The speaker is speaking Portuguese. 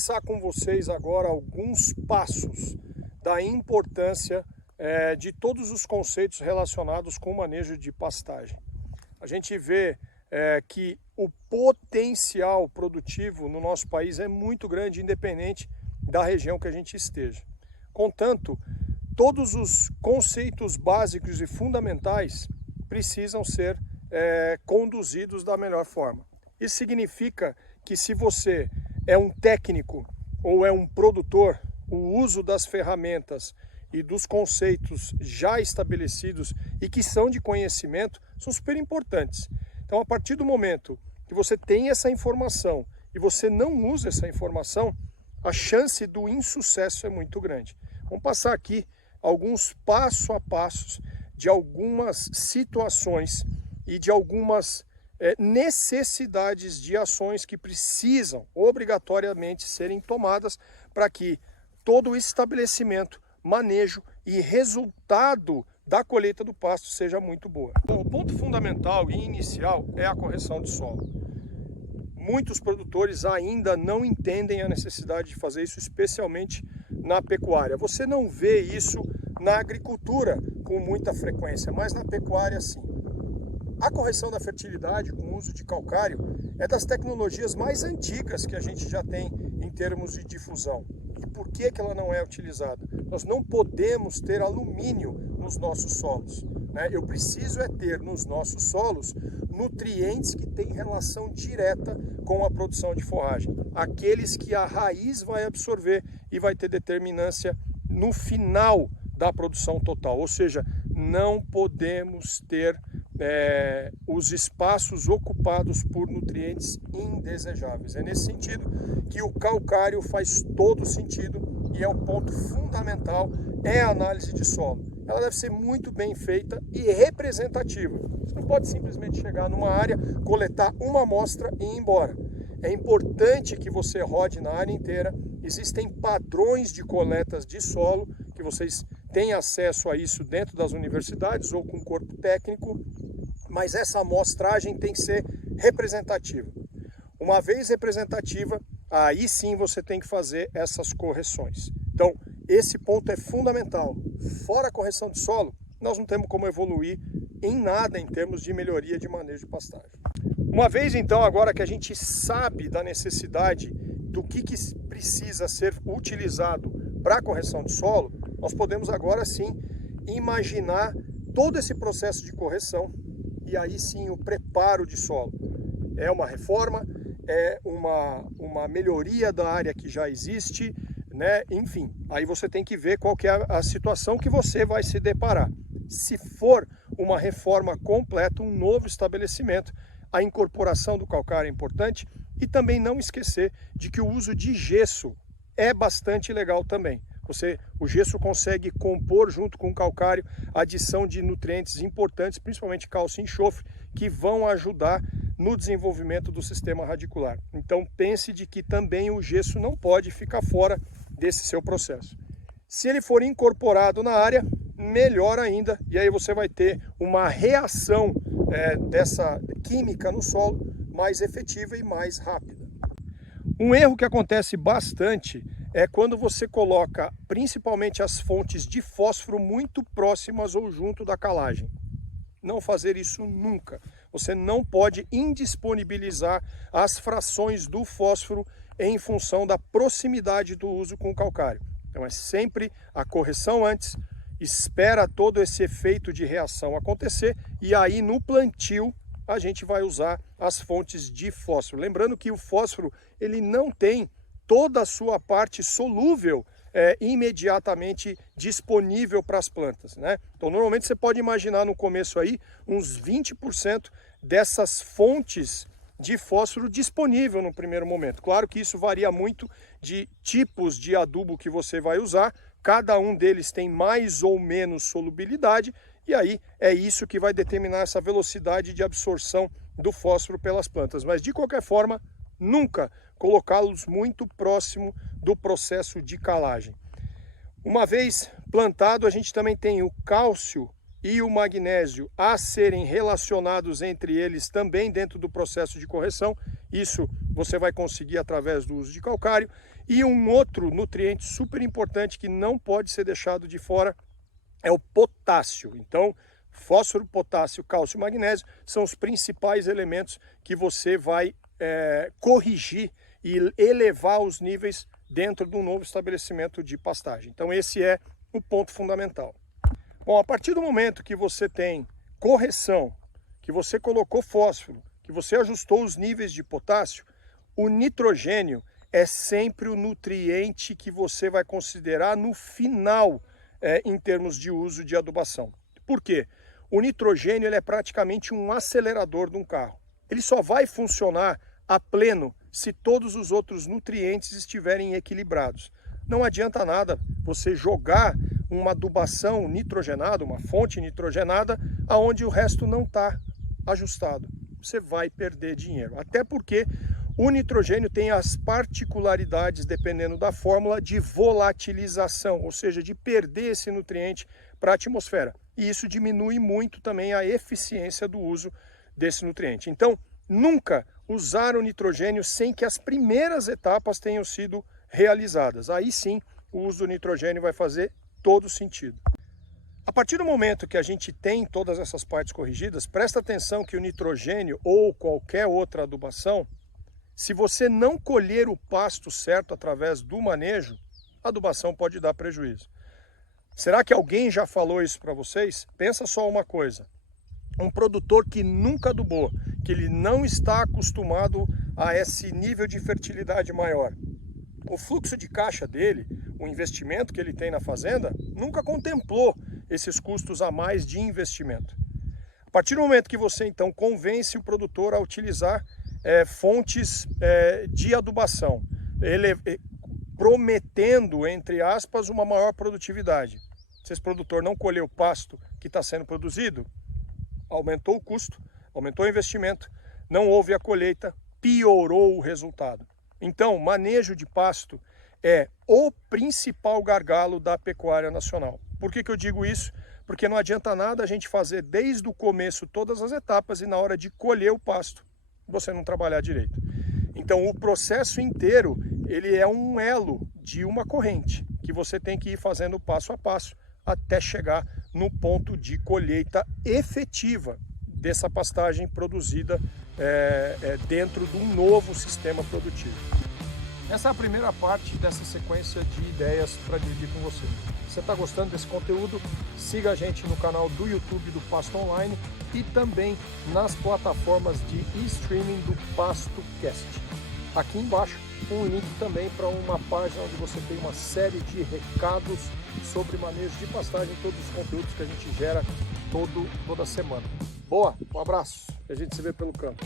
passar com vocês agora alguns passos da importância de todos os conceitos relacionados com o manejo de pastagem. A gente vê que o potencial produtivo no nosso país é muito grande, independente da região que a gente esteja. Contanto, todos os conceitos básicos e fundamentais precisam ser conduzidos da melhor forma. Isso significa que se você é um técnico ou é um produtor, o uso das ferramentas e dos conceitos já estabelecidos e que são de conhecimento são super importantes. Então, a partir do momento que você tem essa informação e você não usa essa informação, a chance do insucesso é muito grande. Vamos passar aqui alguns passo a passos de algumas situações e de algumas necessidades de ações que precisam obrigatoriamente serem tomadas para que todo o estabelecimento, manejo e resultado da colheita do pasto seja muito boa. Bom, o ponto fundamental e inicial é a correção de solo. Muitos produtores ainda não entendem a necessidade de fazer isso, especialmente na pecuária. Você não vê isso na agricultura com muita frequência, mas na pecuária sim. A correção da fertilidade com o uso de calcário é das tecnologias mais antigas que a gente já tem em termos de difusão. E por que ela não é utilizada? Nós não podemos ter alumínio nos nossos solos, né? Eu preciso ter nos nossos solos nutrientes que têm relação direta com a produção de forragem. Aqueles que a raiz vai absorver e vai ter determinância no final da produção total. Ou seja, não podemos ter os espaços ocupados por nutrientes indesejáveis. É nesse sentido que o calcário faz todo sentido e é o ponto fundamental, é a análise de solo. Ela deve ser muito bem feita e representativa. Você não pode simplesmente chegar numa área, coletar uma amostra e ir embora. É importante que você rode na área inteira. Existem padrões de coletas de solo, que vocês têm acesso a isso dentro das universidades ou com o corpo técnico, mas essa amostragem tem que ser representativa. Uma vez representativa, aí sim você tem que fazer essas correções. Então, esse ponto é fundamental. Fora a correção de solo, nós não temos como evoluir em nada em termos de melhoria de manejo de pastagem. Uma vez então, agora que a gente sabe da necessidade do que precisa ser utilizado para a correção de solo, nós podemos agora sim imaginar todo esse processo de correção e aí sim o preparo de solo. É uma reforma, é uma melhoria da área que já existe, né? Enfim, aí você tem que ver qual que é a situação que você vai se deparar. Se for uma reforma completa, um novo estabelecimento, a incorporação do calcário é importante e também não esquecer de que o uso de gesso é bastante legal também. O gesso consegue compor junto com o calcário a adição de nutrientes importantes, principalmente cálcio e enxofre, que vão ajudar no desenvolvimento do sistema radicular. Então pense de que também o gesso não pode ficar fora desse seu processo. Se ele for incorporado na área, melhor ainda, e aí você vai ter uma reação dessa química no solo mais efetiva e mais rápida. Um erro que acontece bastante é quando você coloca principalmente as fontes de fósforo muito próximas ou junto da calagem. Não fazer isso nunca. Você não pode indisponibilizar as frações do fósforo em função da proximidade do uso com o calcário. Então é sempre a correção antes, espera todo esse efeito de reação acontecer e aí no plantio a gente vai usar as fontes de fósforo. Lembrando que o fósforo ele não tem toda a sua parte solúvel imediatamente disponível para as plantas, né? Então normalmente você pode imaginar no começo aí uns 20% dessas fontes de fósforo disponível no primeiro momento. Claro que isso varia muito de tipos de adubo que você vai usar, cada um deles tem mais ou menos solubilidade e aí é isso que vai determinar essa velocidade de absorção do fósforo pelas plantas. Mas de qualquer forma, nunca colocá-los muito próximo do processo de calagem. Uma vez plantado, a gente também tem o cálcio e o magnésio a serem relacionados entre eles também dentro do processo de correção. Isso você vai conseguir através do uso de calcário. E um outro nutriente super importante que não pode ser deixado de fora é o potássio. Então, fósforo, potássio, cálcio e magnésio são os principais elementos que você vai corrigir e elevar os níveis dentro de um novo estabelecimento de pastagem. Então esse é o ponto fundamental. Bom, a partir do momento que você tem correção, que você colocou fósforo, que você ajustou os níveis de potássio, o nitrogênio é sempre o nutriente que você vai considerar no final em termos de uso de adubação. Por quê? O nitrogênio ele é praticamente um acelerador de um carro. Ele só vai funcionar a pleno se todos os outros nutrientes estiverem equilibrados. Não adianta nada você jogar uma adubação nitrogenada, uma fonte nitrogenada, aonde o resto não está ajustado. Você vai perder dinheiro. Até porque o nitrogênio tem as particularidades, dependendo da fórmula, de volatilização, ou seja, de perder esse nutriente para a atmosfera. E isso diminui muito também a eficiência do uso desse nutriente. Então, nunca usar o nitrogênio sem que as primeiras etapas tenham sido realizadas. Aí sim, o uso do nitrogênio vai fazer todo sentido. A partir do momento que a gente tem todas essas partes corrigidas, presta atenção que o nitrogênio ou qualquer outra adubação, se você não colher o pasto certo através do manejo, a adubação pode dar prejuízo. Será que alguém já falou isso para vocês? Pensa só uma coisa. Um produtor que nunca adubou, que ele não está acostumado a esse nível de fertilidade maior. O fluxo de caixa dele, o investimento que ele tem na fazenda, nunca contemplou esses custos a mais de investimento. A partir do momento que você então convence o produtor a utilizar fontes de adubação, prometendo, entre aspas, uma maior produtividade. Se esse produtor não colher o pasto que está sendo produzido, aumentou o custo, aumentou o investimento, não houve a colheita, piorou o resultado. Então, manejo de pasto é o principal gargalo da pecuária nacional. Por que eu digo isso? Porque não adianta nada a gente fazer desde o começo todas as etapas e na hora de colher o pasto, você não trabalhar direito. Então, o processo inteiro, ele é um elo de uma corrente, que você tem que ir fazendo passo a passo até chegar no ponto de colheita efetiva dessa pastagem produzida dentro de um novo sistema produtivo. Essa é a primeira parte dessa sequência de ideias para dividir com você. Se você está gostando desse conteúdo, siga a gente no canal do YouTube do Pasto Online e também nas plataformas de streaming do PastoCast. Aqui embaixo um link também para uma página onde você tem uma série de recados sobre manejo de pastagem, todos os conteúdos que a gente gera toda semana. Boa, um abraço e a gente se vê pelo campo.